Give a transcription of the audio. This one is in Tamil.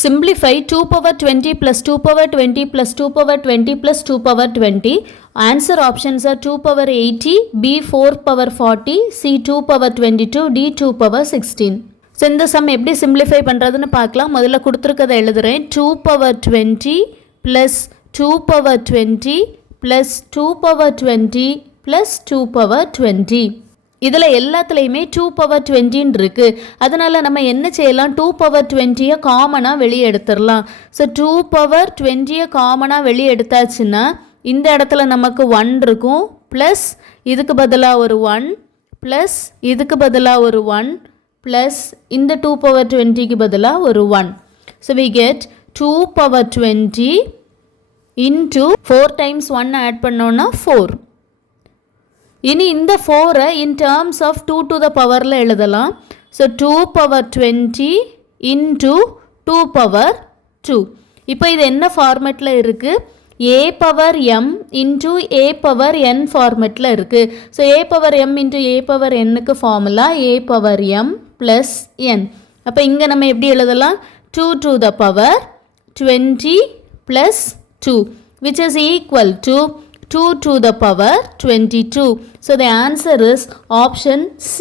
Simplify 2 power 20 plus 2 power 20 plus 2 power 20 plus 2 power 20. Answer options are 2 power 80, B 4 power 40, C 2 power 22, D 2 power 16. So இந்த sum எப்படி simplify பண்றதுன்னு பார்க்கலாம். முதல்ல கொடுத்திருக்கதை எழுதுறேன். 2 power 20 plus 2 power 20 plus 2 power 20 plus 2 power 20. இதில் எல்லாத்துலேயுமே 2 power 20 இருக்கு. அதனால் நம்ம என்ன செய்யலாம், 2 power 20 காமனாக வெளியே எடுத்துடலாம். ஸோ 2 power 20 காமனாக வெளியே எடுத்தாச்சுன்னா இந்த இடத்துல நமக்கு 1 இருக்கும், ப்ளஸ் இதுக்கு பதிலாக ஒரு 1, ப்ளஸ் இதுக்கு பதிலாக ஒரு 1, ப்ளஸ் இந்த 2 power 20க்கு பதிலாக ஒரு 1. So we get 2 power 20 into 4 times 1 add பண்ணோன்னா 4. இனி இந்த 4 in terms of 2 to the powerல எழுதலாம். So 2 power 20 into 2 power 2. இப்போ இது என்ன ஃபார்மேட்டில் இருக்குது, a power m into a power n ஃபார்மேட்டில் இருக்குது. So a power m into a power nக்கு formula a power m plus n. அப்போ இங்கே நம்ம எப்படி எழுதலாம், 2 to the power 20 plus 2 which is equal to 2 to the power 22. So the answer is option C.